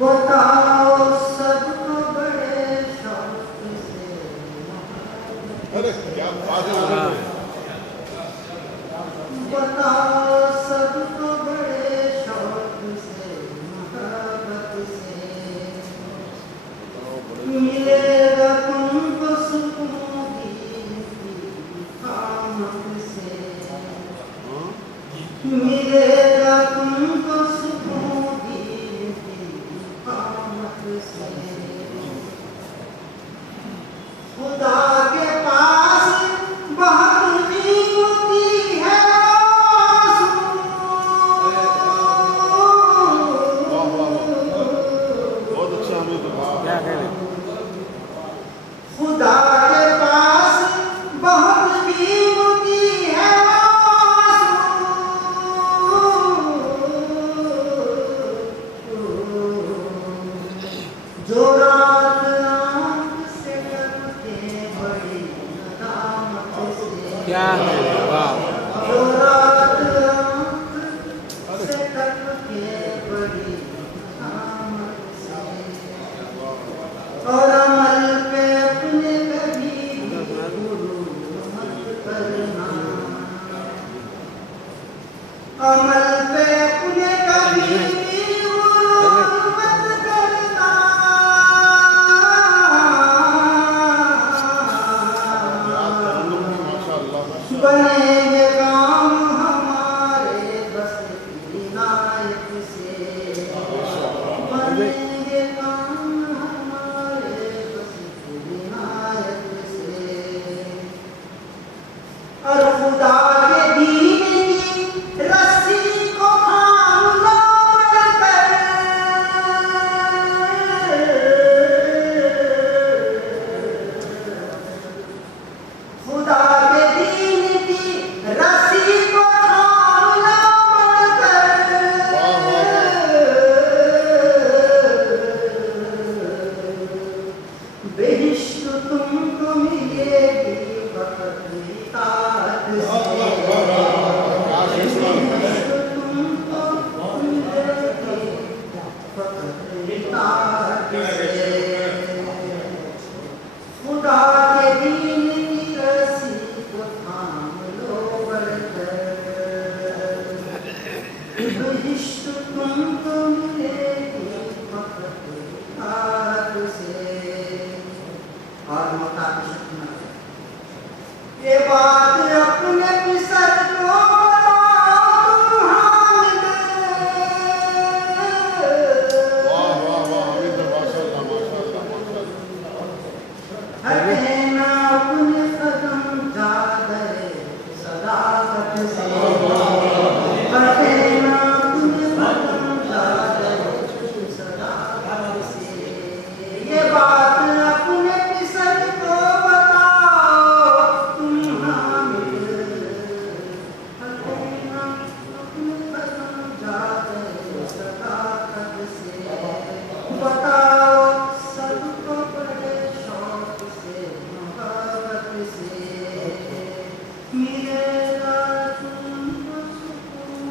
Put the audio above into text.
बताओ सबको बड़े शौक से। अरे क्या बात है। बताओ सबको बड़े शौक से, मोहब्बत से मिलेगा तुमको सुकून दिल की खामोश से। मिलेगा तुमको सुकून दिल की खामोश से। खुदा के पास बहुत कीमती है बहुत अच्छा। हमें तो क्या कह रहे? खुदा के पास बहुत कीमती है जो रात आँख से करते बड़ी नदामत से। क्या कह रहे? वाह, जो रात आँख से करते बड़ी नदामत से। और अमल पे अपने कभी गुरूर मत करना। अमल पे अपने कभी गुरूर मत करना। माशाअल्लाह बनेंगे काम हमारे बस की इनायत से। बनेंगे काम हमारे बस की इनायत से। और खुदा के दीन की रस्सी को थाम लो बढ़कर। खुदा के दीन की रस्सी को थाम लो बढ़कर। बेहिश्क तुमको मिलेगी फकत इताअत से। बेहिश्क तुमको मिलेगी फकत इताअत से। खुदा के दीन की रस्सी को थाम लो बढ़कर। बेहिश्क तुमको मिलेगी फकत इताअत से। और मोहताज शक्ति न करें। ये बात अपने पिसर को बताओ तुम हामिद। वाह वाह वाह। हमें तो माशाअल्लाह माशाअल्लाह माशाअल्लाह। हटे ना अपने कदम जादे सदाकत से। हटे ना अपने कदम जादे सदाकत से। ये बात अपने पिसर को बताओ तुम हामिद। हटे ना अपने कदम जादे सदाकत से। बताओ सबको बड़े शौक से, मोहब्बत से मिलेगा तुमको सुकून।